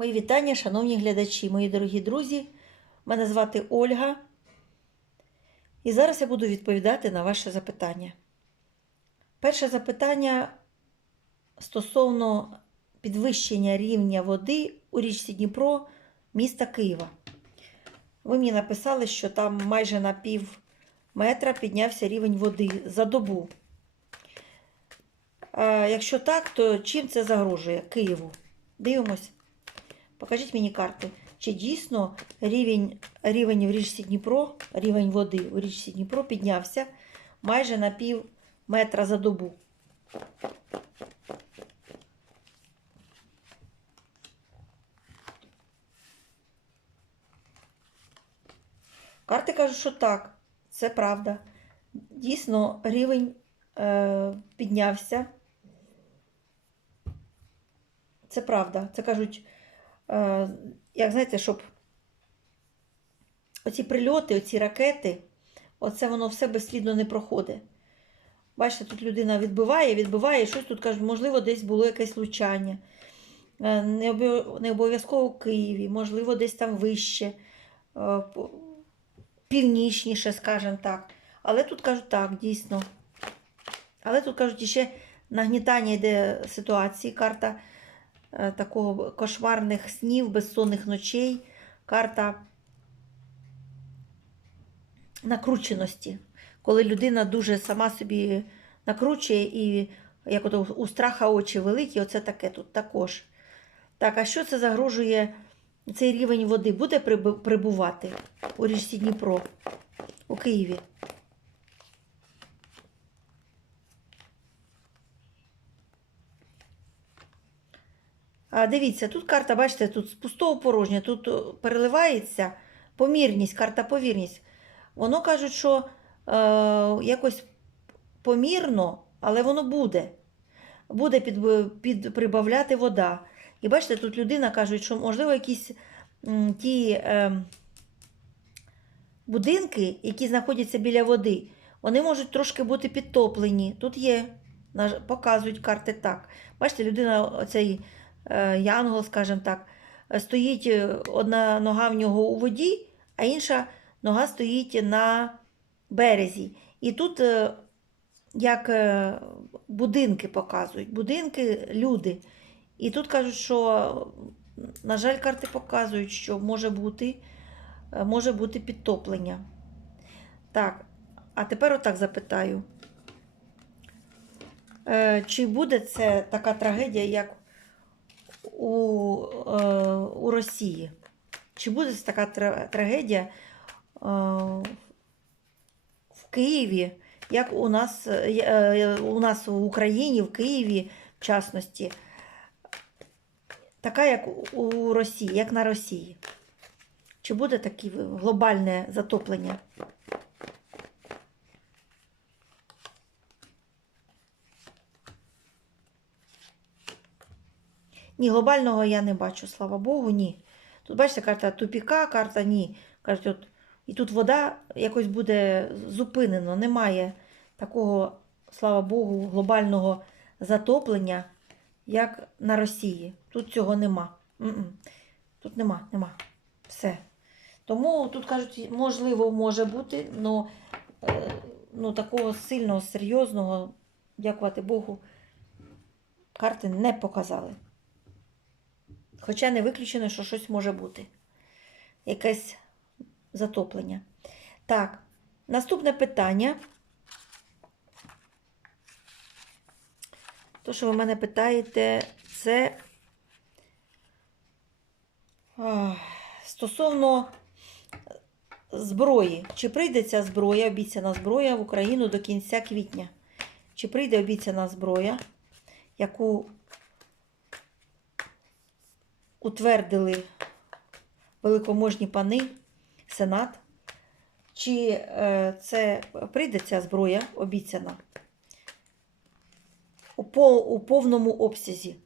Мої вітання, шановні глядачі, мої дорогі друзі. Мене звати Ольга. І зараз я буду відповідати на ваше запитання. Перше запитання стосовно підвищення рівня води у річці Дніпро міста Києва. Ви мені написали, що там майже на пів метра піднявся рівень води за добу. Якщо так, то чим це загрожує Києву? Дивимось. Покажіть мені карти. Чи дійсно рівень, рівень в річці Дніпро, рівень води у річці Дніпро піднявся майже на пів метра за добу? Карти кажуть, що так, це правда. Дійсно, рівень е, піднявся. Це правда. Це кажуть, як знаєте, щоб оці прильоти, оці ракети, оце воно все безслідно не проходить. Бачите, тут людина відбиває, відбиває, і щось тут кажуть, можливо, десь було якесь влучання. Е, Не обов'язково у Києві, можливо, десь там вище, е, північніше, скажімо так. Але тут кажуть так, дійсно. Але тут кажуть, ще нагнітання йде ситуації, карта е, такого кошмарних снів, безсонних ночей, карта накрученості, коли людина дуже сама собі накручує і як ото у страха очі великі, оце таке тут також. Так, а що це загрожує цей рівень води? Буде прибувати у річці Дніпро у Києві? Дивіться, тут карта, бачите, тут з пустого порожня, тут переливається помірність, карта повірність. Воно кажуть, що е, якось помірно, але воно буде. Буде під, під, прибавляти вода. І бачите, тут людина каже, що можливо якісь м, ті е, будинки, які знаходяться біля води, вони можуть трошки бути підтоплені. Тут є, показують карти так. Бачите, людина, оцей е, янгол, скажімо так, е, стоїть е, одна нога в нього у воді, а інша нога стоїть на березі. І тут е, як е, будинки показують, будинки, люди. І тут кажуть, що, на жаль, карти показують, що може бути, е, може бути підтоплення. Так, а тепер отак запитаю. Е, Чи буде це така трагедія, як у, е, у Росії? Чи буде така тра- трагедія е, в Києві, як у нас, е, у нас в Україні, в Києві, в частності, така, як у Росії, як на Росії? Чи буде таке глобальне затоплення? Ні, глобального я не бачу, слава Богу, ні. Тут бачите, карта тупіка, карта ні. Кажуть, от, і тут вода якось буде зупинено. Немає такого, слава Богу, глобального затоплення, як на Росії. Тут цього нема. М-м. Тут нема, нема. Все. Тому тут кажуть, можливо, може бути, але ну, такого сильного, серйозного, дякувати Богу, карти не показали. Хоча не виключено, що щось може бути. Якесь затоплення. Так, наступне питання. То, що ви мене питаєте, це стосовно зброї. Чи прийде ця зброя, обіцяна зброя в Україну до кінця квітня? Чи прийде обіцяна зброя, яку утвердили великоможні пани, Сенат. Чи е, це прийде ця зброя обіцяна у, повному обсязі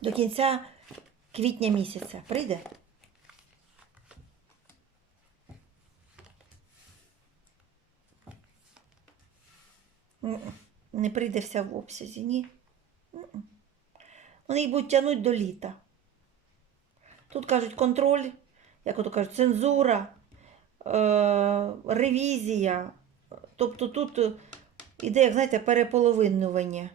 до кінця квітня місяця? Прийде? Не прийде вся в обсязі, ні. Вони її будуть тягнути до літа. Тут кажуть контроль, як ото кажуть, цензура, е, ревізія. Тобто тут е, іде, як знаєте, переполовинювання.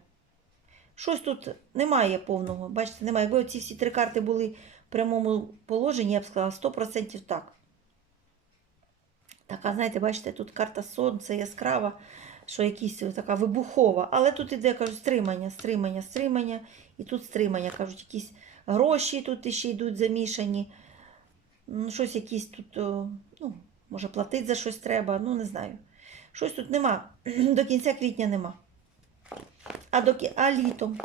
Щось тут немає повного. Бачите, немає. Якби ці всі три карти були в прямому положенні, я б сказала 100% так. Така, знаєте, бачите, тут карта сонце яскрава, що якісь е, така вибухова. Але тут іде, кажуть, стримання, стримання, стримання. І тут стримання, кажуть, якісь гроші тут ще йдуть замішані. Ну, щось якісь тут, ну, може, платити за щось треба, ну не знаю. Щось тут нема. До кінця квітня нема. А, до, а літом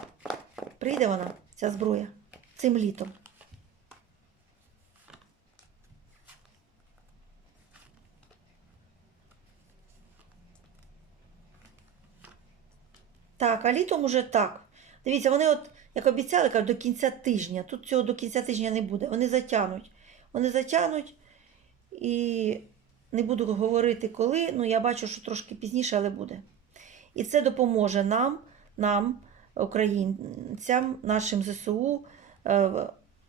прийде вона, ця зброя, цим літом. Так, а літом уже так. Дивіться, вони от, як обіцяли, кажуть, до кінця тижня. Тут цього до кінця тижня не буде. Вони затягнуть. Вони затягнуть і не буду говорити коли, ну я бачу, що трошки пізніше, але буде. І це допоможе нам, нам, українцям, нашим ЗСУ, е,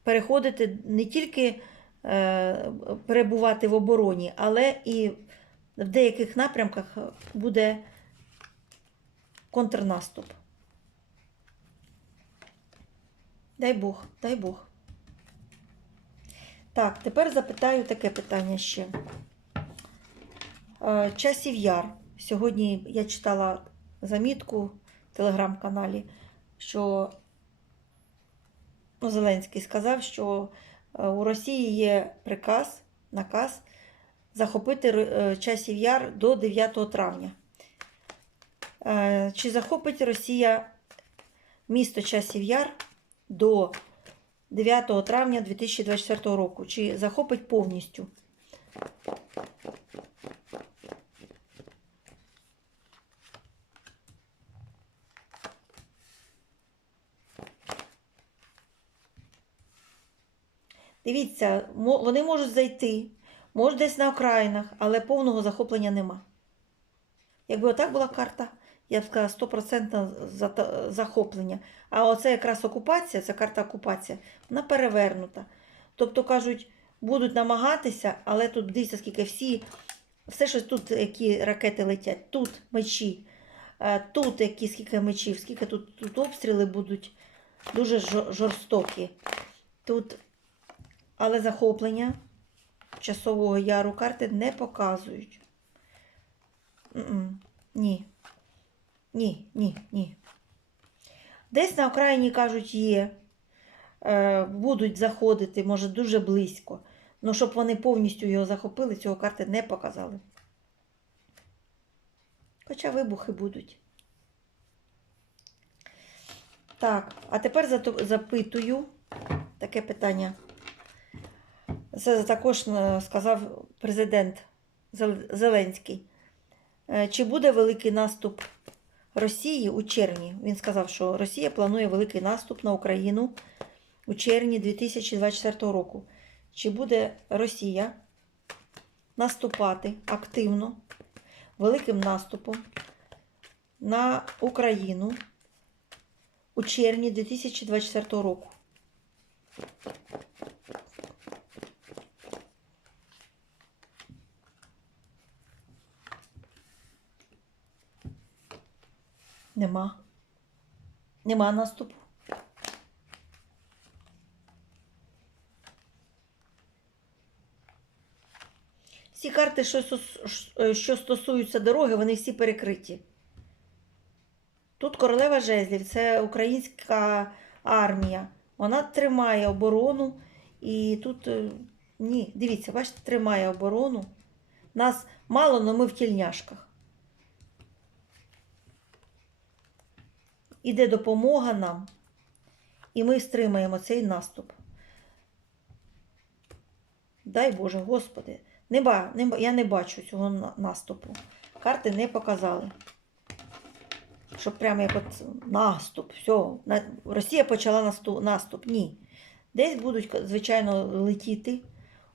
переходити не тільки е, перебувати в обороні, але і в деяких напрямках буде контрнаступ. Дай Бог, дай Бог. Так, тепер запитаю таке питання ще. Е, Часів Яр. Сьогодні я читала замітку в телеграм-каналі, що ну, Зеленський сказав, що е, у Росії є приказ, наказ захопити е, часів яр до 9 травня. Чи захопить Росія місто Часів Яр до 9 травня 2024 року? Чи захопить повністю? Дивіться, вони можуть зайти, може десь на окраїнах, але повного захоплення нема. Якби отак була карта, я б сказала 100% захоплення. А оце якраз окупація, це карта окупація, вона перевернута. Тобто кажуть, будуть намагатися, але тут дивіться, скільки всі, все, що тут, які ракети летять, тут мечі, е, тут які скільки мечів, скільки тут, тут обстріли будуть дуже жорстокі. Тут, але захоплення часового яру карти не показують. Ні. Ні, ні, ні. Десь на окраїні кажуть, є. Е, будуть заходити, може, дуже близько. Ну, щоб вони повністю його захопили, цього карти не показали. Хоча вибухи будуть. Так, а тепер запитую таке питання. Це також е, сказав президент Зеленський. Е, Чи буде великий наступ Росії у червні? Він сказав, що Росія планує великий наступ на Україну у червні 2024 року. Чи буде Росія наступати активно великим наступом на Україну у червні 2024 року? Нема. Нема наступу. Всі карти, е, що стосуються дороги, вони всі перекриті. Тут королева жезлів, це українська армія. Вона тримає оборону. І тут е, ні, дивіться, бачите, тримає оборону. Нас мало, але ми в тільняшках. Іде допомога нам, і ми стримаємо цей наступ. Дай Боже, Господи, не ба, не, я не бачу цього наступу. Карти не показали. Щоб прямо як от наступ, все, Росія почала наступ. Ні. Десь будуть, звичайно, летіти,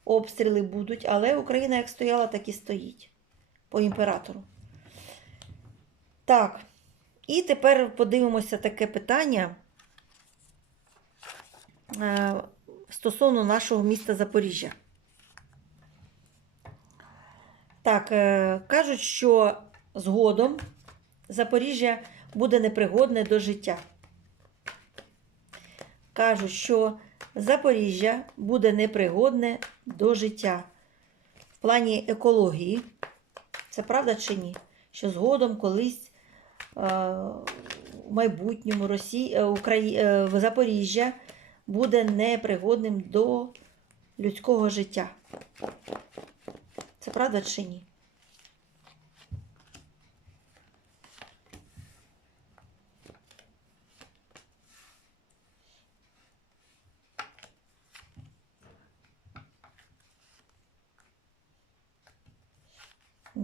обстріли будуть, але Україна як стояла, так і стоїть по імператору. Так. І тепер подивимося таке питання. Е, стосовно нашого міста Запоріжжя. Так, е, кажуть, що згодом Запоріжжя буде непригодне до життя. Кажуть, що Запоріжжя буде непригодне до життя в плані екології. Це правда чи ні? Що згодом колись майбутньому е, Украї... е, в Запоріжжя буде непригодним до людського життя. Це правда чи ні?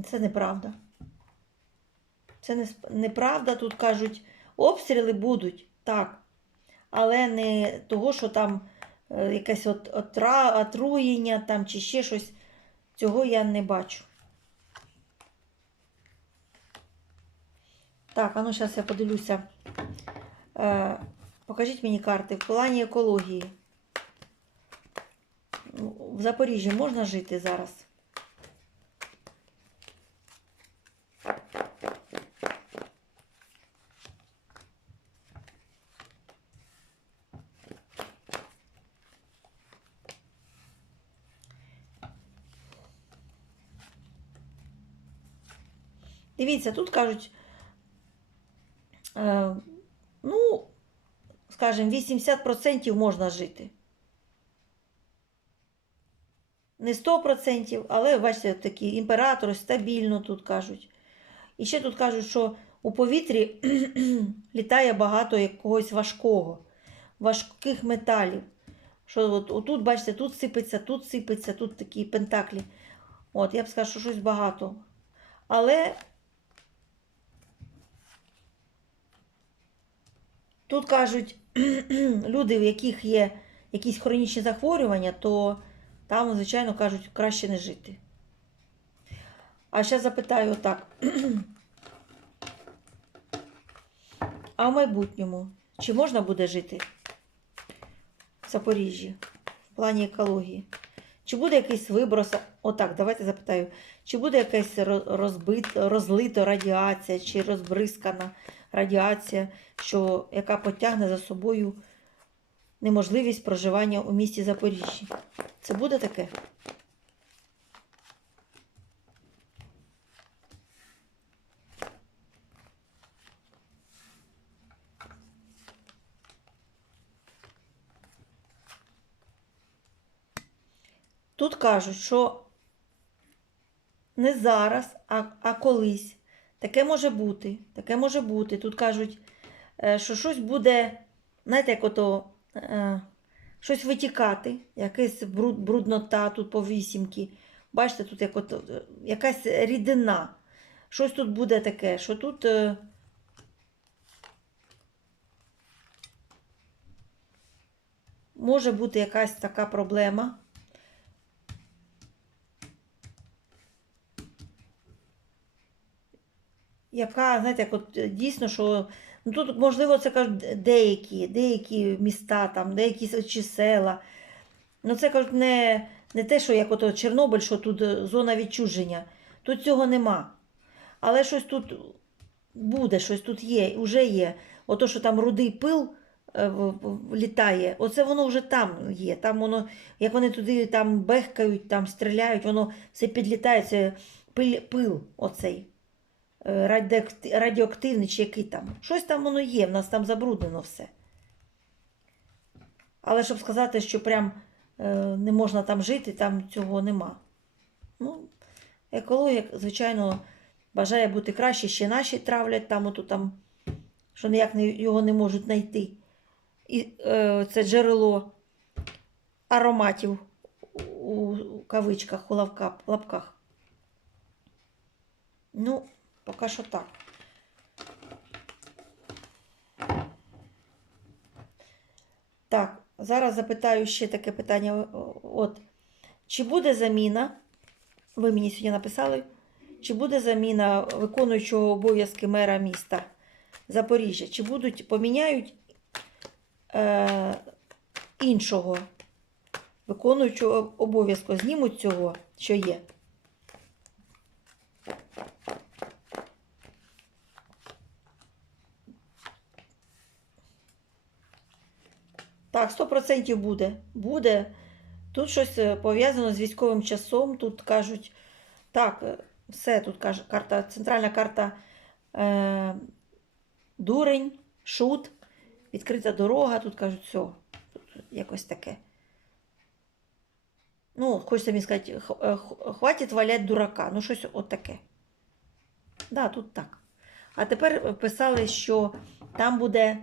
Це неправда. Це не, неправда. Тут кажуть, обстріли будуть, так. Але не того, що там е, якесь от, отра, отруєння там, чи ще щось. Цього я не бачу. Так, а ну зараз я подивлюся. Е, покажіть мені карти. В плані екології. В Запоріжжі можна жити зараз? Дивіться, тут кажуть, е, ну, скажімо, 80% можна жити. Не 100%, але бачите, такі імператори стабільно тут кажуть. І ще тут кажуть, що у повітрі літає багато якогось важкого, важких металів. Що от, отут, бачите, тут сипеться, тут сипеться, тут такі пентаклі. От, я б сказала, що щось багато. Але тут кажуть, люди, в яких є якісь хронічні захворювання, то там, звичайно, кажуть, краще не жити. А ще запитаю так. А в майбутньому, чи можна буде жити в Запоріжжі в плані екології? Чи буде якийсь виброс? Отак, давайте запитаю. Чи буде якась розбит, розлита радіація, чи розбризкана радіація, що, яка потягне за собою неможливість проживання у місті Запоріжжі? Це буде таке? Тут кажуть, що не зараз, а, а колись. Таке може бути. Таке може бути. Тут кажуть, е, що щось буде, знаєте, як ото е, щось витікати, якась бруд, бруднота тут по вісімки. Бачите, тут як ото, е, якась рідина. Щось тут буде таке, що тут. Може бути якась така проблема. Яка, знаєте, як от е, дійсно, що ну тут, можливо, це кажуть деякі, деякі міста, там, деякі чи села. Ну, це кажуть не, не те, що як ото Чорнобиль, що тут е, зона відчуження. Тут цього нема. Але щось тут буде, щось тут є, вже є. Ото, що там рудий пил е, літає, оце воно вже там є. Там воно, як вони туди там бехкають, там стріляють, воно все підлітає, це пил, пил оцей радіоактивний чи який там. Щось там воно є, в нас там забруднено все. Але щоб сказати, що прям е, не можна там жити, там цього нема. Ну, екологія, звичайно, бажає бути краще, ще наші травлять там, ото там, що ніяк його не можуть знайти. І е, це джерело ароматів у кавичках, у лапках. Ну, поки що так. Так, зараз запитаю ще таке питання. От, чи буде заміна, ви мені сьогодні написали, чи буде заміна виконуючого обов'язки мера міста Запоріжжя? Чи будуть поміняють е, іншого виконуючого обов'язку. Знімуть цього, що є. Так, 100% буде. Буде. Тут щось е, пов'язано з військовим часом. Тут кажуть, так, е, все тут каже карта, центральна карта е, дурень, шут, відкрита дорога. Тут кажуть, все, тут якось таке. Ну, хочеться мені сказати, е, хватить валять дурака. Ну, щось от таке. Да, тут так. А тепер писали, що там буде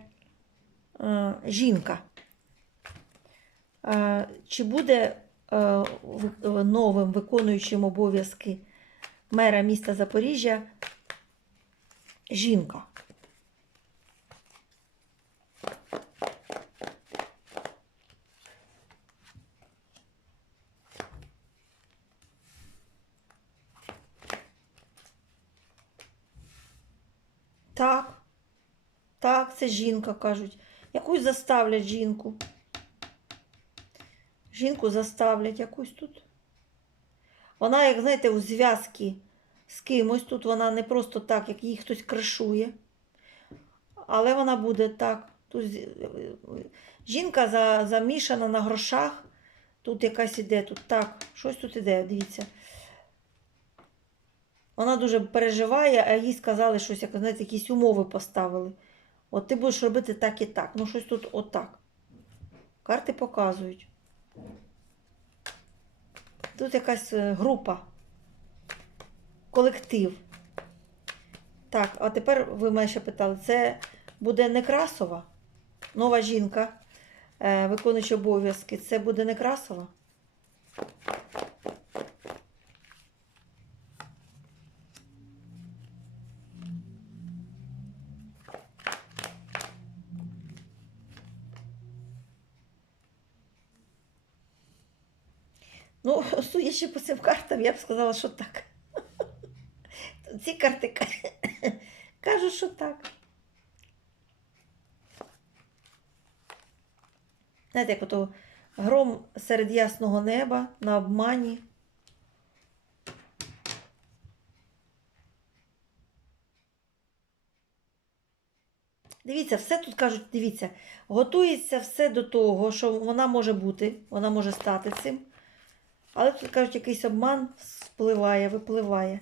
е, жінка. Е, Чи буде е, новим виконуючим обов'язки мера міста Запоріжжя жінка? Так, так, це жінка, кажуть. Якусь заставлять жінку. Жінку заставлять якусь тут. Вона, як знаєте, у зв'язки з кимось. Тут вона не просто так, як її хтось кришує. Але вона буде так. Тут жінка за, замішана на грошах. Тут якась іде, тут так, щось тут іде, дивіться. Вона дуже переживає, а їй сказали щось, як знаєте, якісь умови поставили. От ти будеш робити так і так. Ну, щось тут отак. Карти показують. Тут якась е, група, колектив. Так, а тепер ви мене ще питали, це буде Некрасова, нова жінка, виконуюча виконуючи обов'язки. Це буде Некрасова? Судячи по цим картам, я б сказала, що так. Ці карти кажуть, що так. Знаєте, як ото гром серед ясного неба на обмані. Дивіться, все тут кажуть, дивіться, готується все до того, що вона може бути, вона може стати цим. Але тут кажуть, якийсь обман спливає, випливає.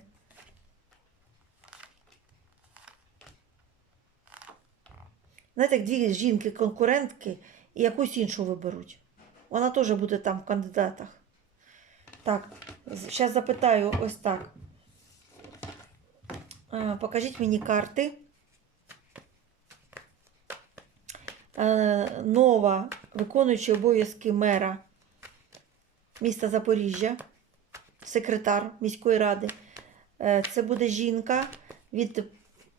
Знаєте, як дві жінки-конкурентки і якусь іншу виберуть. Вона теж буде там в кандидатах. Так, зараз запитаю ось так. Е, Покажіть мені карти. Е, Нова виконуюча обов'язки мера міста Запоріжжя, секретар міської ради. Е, Це буде жінка від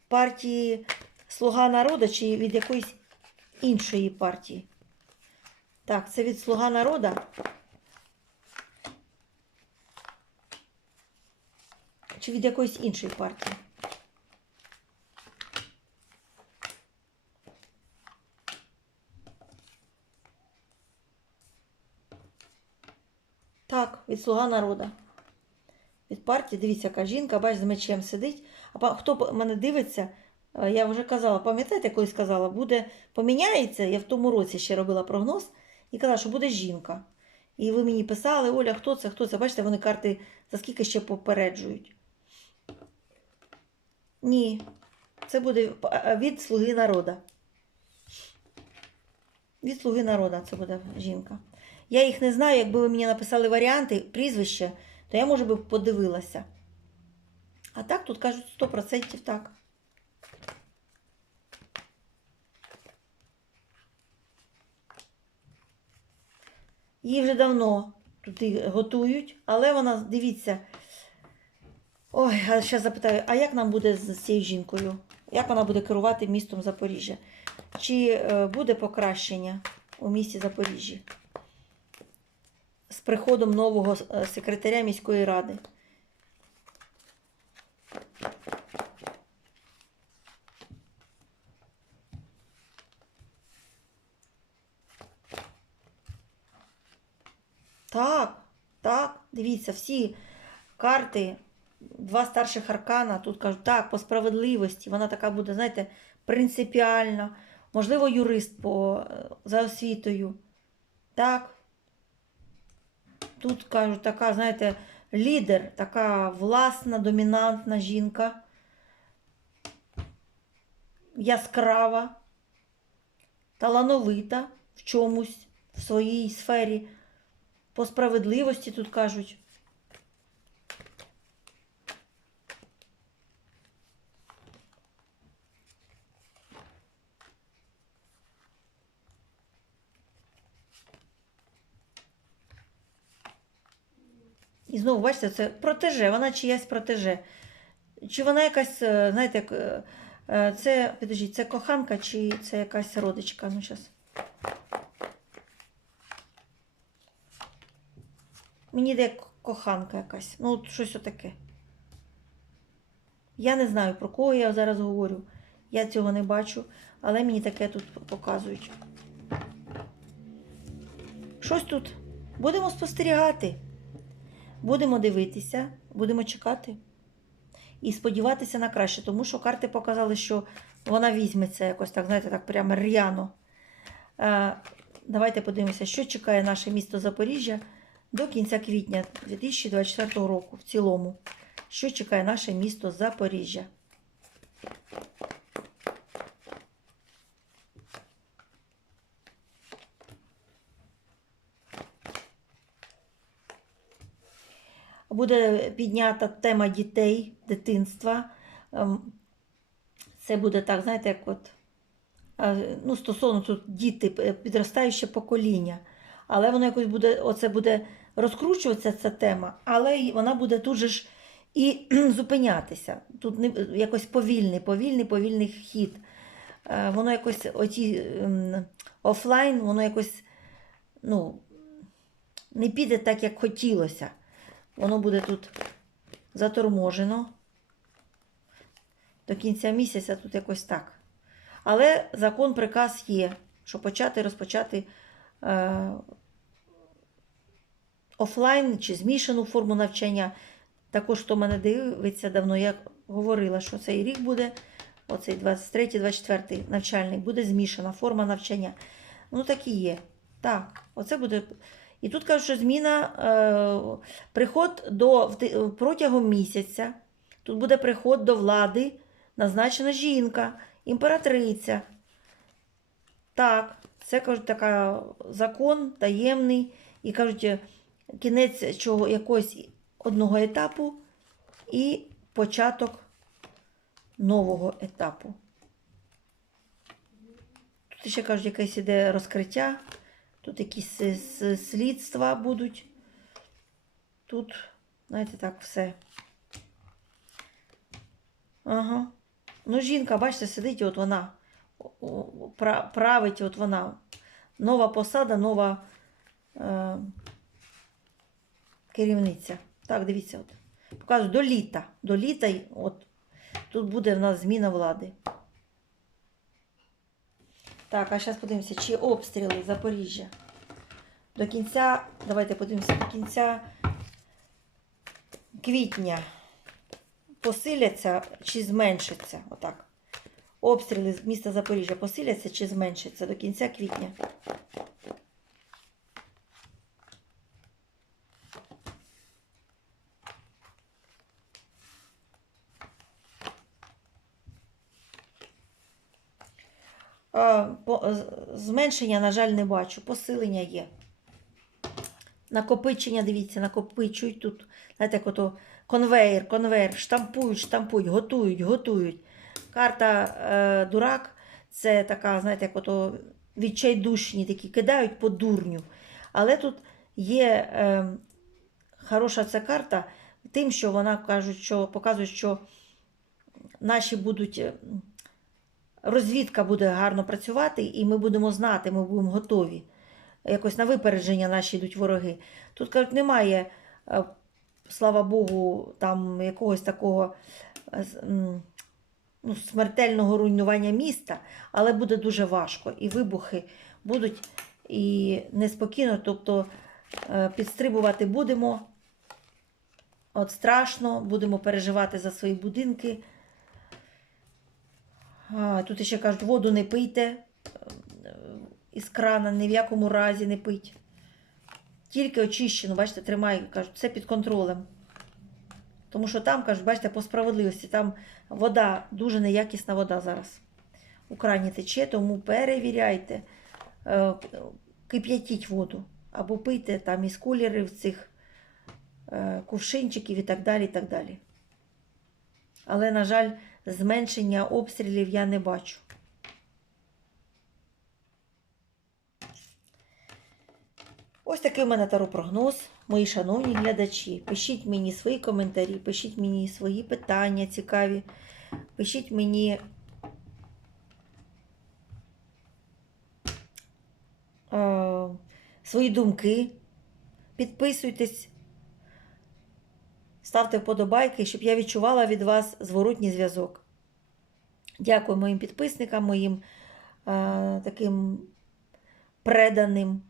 партії Слуга народу чи від якоїсь іншої партії. Так, це від Слуга народу. Чи від якоїсь іншої партії? Так, від Слуга народу. Від партії, дивіться, яка жінка, бач, з мечем сидить. А хто мене дивиться, е, я вже казала, пам'ятаєте, колись казала, буде, поміняється, я в тому році ще робила прогноз і казала, що буде жінка. І ви мені писали, Оля, хто це, хто це? Бачите, вони карти за скільки ще попереджують. Ні, це буде е, від Слуги народу. Від Слуги народу це буде жінка. Я їх не знаю, якби ви мені написали варіанти, прізвище, то я, може би, подивилася. А так тут кажуть 100% так. Її вже давно туди готують, але вона, дивіться. Ой, а ще запитаю, а як нам буде з цією жінкою? Як вона буде керувати містом Запоріжжя? Чи е, буде покращення у місті Запоріжжі? З приходом нового е, секретаря міської ради. Так, так, дивіться, всі карти, два старших аркана, тут кажуть, так, по справедливості, вона така буде, знаєте, принципіальна, можливо, юрист по, е, за освітою. Так. Тут кажуть, така, знаєте, лідер, така власна, домінантна жінка, яскрава, талановита в чомусь, в своїй сфері. По справедливості тут кажуть. Знову, бачите, це протеже, вона чиясь протеже. Чи вона якась, е, знаєте, е, е, це, підождіть, це коханка чи це якась родичка? Ну, зараз. Мені йде коханка якась. Ну, от щось отаке. Я не знаю, про кого я зараз говорю. Я цього не бачу, але мені таке тут показують. Щось тут. Будемо спостерігати. Будемо дивитися, будемо чекати і сподіватися на краще, тому що карти показали, що вона візьметься якось так, знаєте, так прямо р'яно. Е, давайте подивимося, що чекає наше місто Запоріжжя до кінця квітня 2024 року в цілому. Що чекає наше місто Запоріжжя? Буде піднята тема дітей, дитинства. Ем, Це буде так, знаєте, як от е, ну, стосовно тут діти, е, підростаюче покоління. Але воно якось буде, оце буде розкручуватися ця тема, але вона буде тут же ж і зупинятися. Тут не, якось повільний, повільний, повільний хід. Е, Воно якось оці ем, офлайн, воно якось ну, не піде так, як хотілося. Воно буде тут заторможено. До кінця місяця тут якось так. Але закон, приказ є, що почати розпочати е, офлайн чи змішану форму навчання. Також, хто мене дивиться давно, я говорила, що цей рік буде, оцей 23-24 навчальний, буде змішана форма навчання. Ну, так і є. Так, оце буде. І тут кажуть, що зміна, е, приход до, протягом місяця. Тут буде приход до влади, назначена жінка, імператриця. Так, це кажуть, така закон таємний. І кажуть, е, кінець чого, якогось одного етапу і початок нового етапу. Тут ще кажуть, якесь іде розкриття. Тут якісь е, слідства будуть. Тут, знаєте, так, все. Ага. Ну, жінка, бачите, сидить, от вона править, от вона. Нова посада, нова е, керівниця. Так, дивіться, от. Показую, до літа. До літа, от, тут буде в нас зміна влади. Так, а зараз подивимося, чи обстріли Запоріжжя. До кінця, давайте подивимося, до кінця квітня посиляться чи зменшаться. Отак. Обстріли з міста Запоріжжя посиляться чи зменшаться до кінця квітня. Зменшення, на жаль, не бачу. Посилення є. Накопичення, дивіться, накопичують тут. Знаєте, як ото конвейер, конвейер, штампують, штампують, готують, готують. Карта е, дурак це така, знаєте, як ото відчайдушні такі, кидають по дурню. Але тут є е, хороша ця карта тим, що вона кажуть, що показує, що наші будуть. Розвідка буде гарно працювати, і ми будемо знати, ми будемо готові. Якось на випередження наші йдуть вороги. Тут кажуть, немає, е, слава Богу, там якогось такого е, ну, смертельного руйнування міста, але буде дуже важко. І вибухи будуть і неспокійно. Тобто Е, Підстрибувати будемо. От страшно, будемо переживати за свої будинки. А, тут ще кажуть, воду не пийте е, із крана, ні в якому разі не пить. Тільки очищену, бачите, тримай, кажуть, все під контролем. Тому що там, кажуть, бачите, по справедливості, там вода, дуже неякісна вода зараз. У крані тече, тому перевіряйте, Е, кип'ятіть воду. Або пийте там із кулерів цих е, кувшинчиків і так далі. і так далі. Але, на жаль, зменшення обстрілів я не бачу. Ось такий у мене таропрогноз, мої шановні глядачі. Пишіть мені свої коментарі, пишіть мені свої питання цікаві. Пишіть мені е, свої думки. Підписуйтесь, ставте вподобайки, щоб я відчувала від вас зворотній зв'язок. Дякую моїм підписникам, моїм е, таким преданим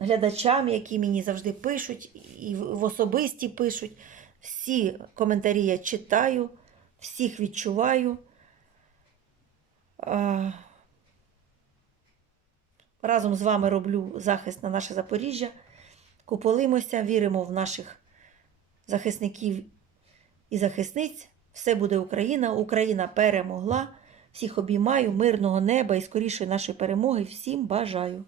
глядачам, які мені завжди пишуть, і в особисті пишуть. Всі коментарі я читаю, всіх відчуваю. Е, Разом з вами роблю захист на наше Запоріжжя. Куполимося, віримо в наших захисників і захисниць. Все буде Україна. Україна перемогла. Всіх обіймаю, мирного неба і скорішої нашої перемоги. Всім бажаю.